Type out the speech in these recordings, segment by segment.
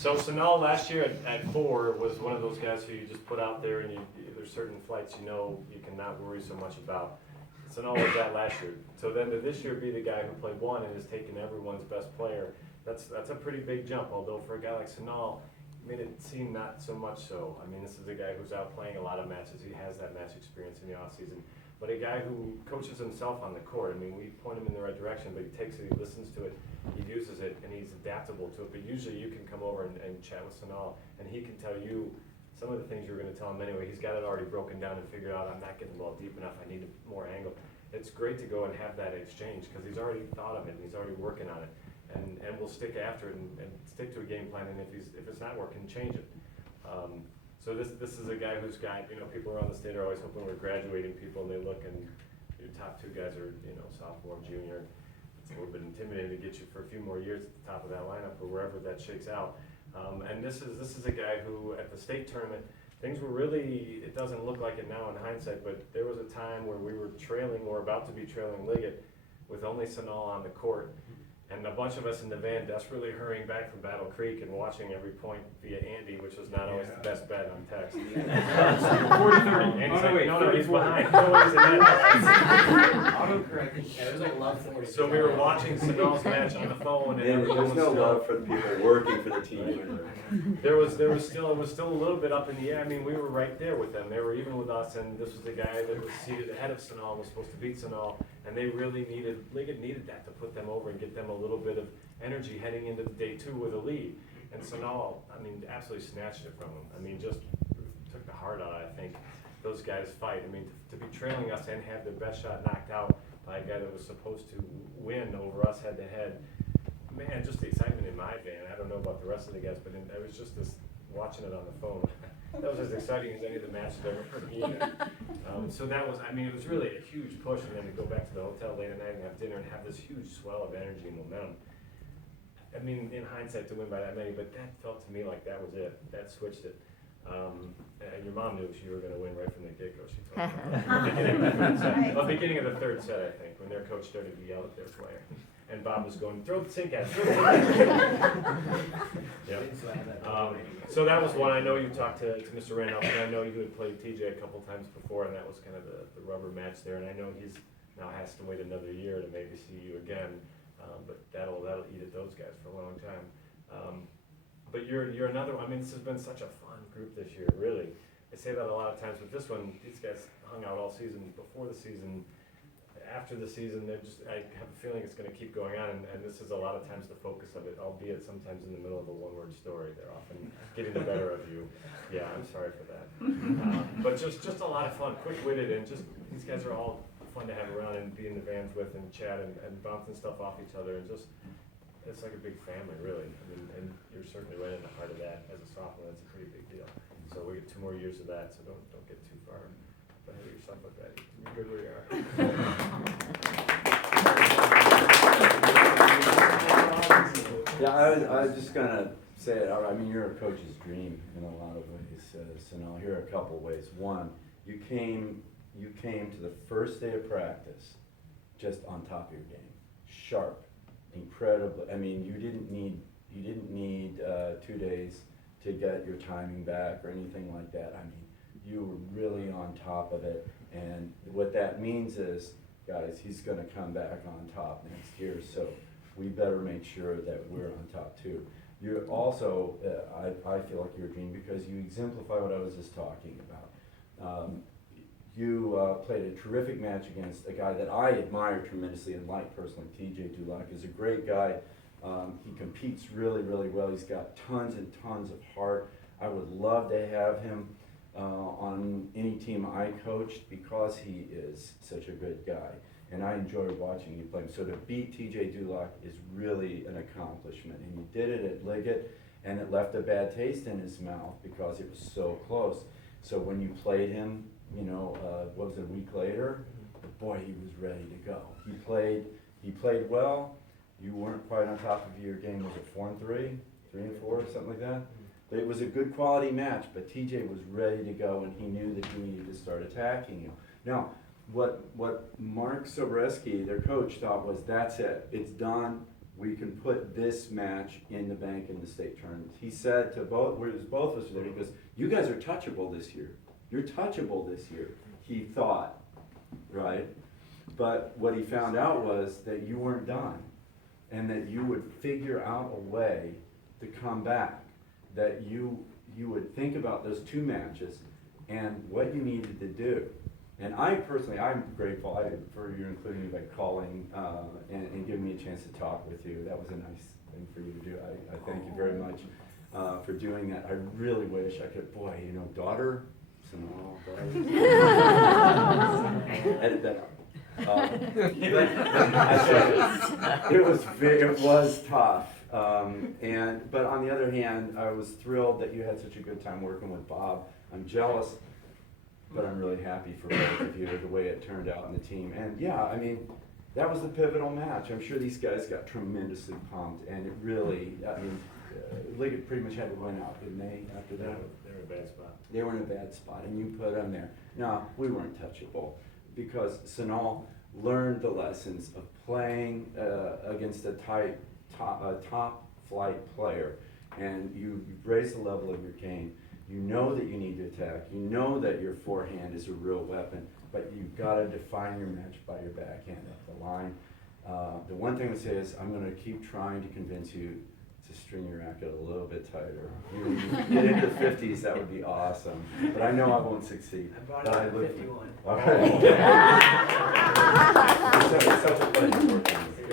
So Sanal last year at 4 was one of those guys who you just put out there and there's certain flights you know you cannot worry so much about. Sanal was that last year. So then to this year be the guy who played 1 and has taken everyone's best player, that's a pretty big jump, although for a guy like Sanal, made it seem not so much so. I mean, this is a guy who's out playing a lot of matches. He has that match experience in the offseason. But a guy who coaches himself on the court. I mean, we point him in the right direction, but he takes it, he listens to it, he uses it, and he's adaptable to it. But usually you can come over and chat with Sanal, and he can tell you some of the things you were going to tell him anyway. He's got it already broken down and figured out, I'm not getting the ball deep enough, I need more angle. It's great to go and have that exchange because he's already thought of it and he's already working on it. And we'll stick after it and stick to a game plan, and if it's not working, change it. So this is a guy who's got, people around the state are always hoping we're graduating people, and they look and your top 2 guys are, sophomore, junior. It's a little bit intimidating to get you for a few more years at the top of that lineup or wherever that shakes out. And this is a guy who at the state tournament, things were really, it doesn't look like it now in hindsight, but there was a time where we were trailing or about to be trailing Liggett with only Sanal on the court. And a bunch of us in the van desperately hurrying back from Battle Creek and watching every point via Andy, which was not always the best bet on text. 40-30. Andy's like, no, he's behind. No, he's ahead. Autocorrect. Yeah, it was like love 40. So we were watching Sanal's match on the phone, and everyone There's was no still, love for the people working for the team. it was still a little bit up in the air. I mean, we were right there with them. They were even with us, and this was the guy that was seated ahead of Sanal, was supposed to beat Sanal, and they really Liggett needed that to put them over and get them a little bit of energy heading into day 2 with a lead. And Sanal, I mean, absolutely snatched it from him. I mean, just took the heart out, I think, those guys fight. I mean, to be trailing us and have their best shot knocked out by a guy that was supposed to win over us head to head. Man, just the excitement in my van. I don't know about the rest of the guys, but it was just this, watching it on the phone. That was as exciting as any of the matches I've ever heard either. So that was, I mean, it was really a huge push, and then to go back to the hotel late at night and have dinner and have this huge swell of energy and momentum. I mean, in hindsight, to win by that many, but that felt to me like that was it. That switched it. And your mom knew you were going to win right from the get-go, she told me. Beginning of the third set, I think, when their coach started to yell at their player. And Bob was going, throw the sink at it, throw the sink at it. Yep. So that was one. I know you talked to Mr. Randolph, and I know you had played TJ a couple times before, and that was kind of the rubber match there. And I know he's now has to wait another year to maybe see you again, but that'll eat at those guys for a long time. But you're another one. I mean, this has been such a fun group this year, really. I say that a lot of times, but this one, these guys hung out all season, before the season, after the season. I have a feeling it's going to keep going on, and this is a lot of times the focus of it, albeit sometimes in the middle of a one-word story. They're often getting the better of you. Yeah, I'm sorry for that. But just a lot of fun, quick-witted, and just these guys are all fun to have around and be in the vans with and chat and bouncing stuff off each other, and just, it's like a big family, really. I mean, and you're certainly right in the heart of that as a sophomore. That's a pretty big deal. So we get 2 more years of that, so don't get too far ahead of yourself with that. You're good where you are. Yeah, I was just gonna say it. I mean, you're a coach's dream in a lot of ways. So now here are a couple of ways. One, you came to the first day of practice just on top of your game, sharp, incredible. I mean, you didn't need 2 days to get your timing back or anything like that. I mean, you were really on top of it, and what that means is, guys, he's going to come back on top next year, so we better make sure that we're on top too. You're also, I feel like you're a dream because you exemplify what I was just talking about. You played a terrific match against a guy that I admire tremendously and like personally. TJ Dulac is a great guy. He competes really, really well. He's got tons and tons of heart. I would love to have him on any team I coached because he is such a good guy. And I enjoy watching you play him. So to beat TJ Dulac is really an accomplishment. And you did it at Liggett, and it left a bad taste in his mouth because it was so close. So when you played him, what was it, a week later? Boy, he was ready to go. He played well. You weren't quite on top of your game. Was it 4-3, 3-4, something like that? It was a good quality match, but TJ was ready to go, and he knew that he needed to start attacking you. Now, what Mark Sobreski, their coach, thought was, that's it. It's done. we can put this match in the bank in the state tournament. He said to both of us there, he goes, you guys are touchable this year. You're touchable this year, he thought, right? But what he found out was that you weren't done, and that you would figure out a way to come back, that you would think about those two matches and what you needed to do. And I personally, I'm grateful for you including me by calling and giving me a chance to talk with you. That was a nice thing for you to do. I thank you very much for doing that. I really wish I could, boy, you know, daughter, edit that out. It was tough. But on the other hand, I was thrilled that you had such a good time working with Bob. I'm jealous, but I'm really happy for both of you, the way it turned out in the team. And yeah, I mean, that was the pivotal match. I'm sure these guys got tremendously pumped, and it really, I mean, Liggett pretty much had to win out, didn't they, after that? They were in a bad spot. They were in a bad spot, and you put them there. No, we weren't touchable, because Sanal learned the lessons of playing against a top flight player, and you've raised the level of your game. You know that you need to attack. You know that your forehand is a real weapon, but you've got to define your match by your backhand up the line. The one thing I would say is I'm going to keep trying to convince you to string your racket a little bit tighter. You get into the 50s, that would be awesome. But I know I won't succeed. I brought But it live to 51. All right. It's such a pleasure working with you.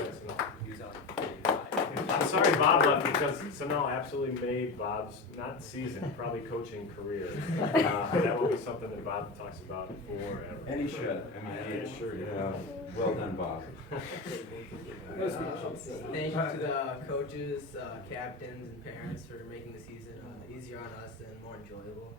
He was out to 45. I'm sorry Bob left, because Sanal absolutely made Bob's, not season, probably coaching career. That will be something that Bob talks about forever. And he should. I mean, Sure, yeah. Well done, Bob. Thank you to the coaches, captains, and parents for making the season easier on us and more enjoyable.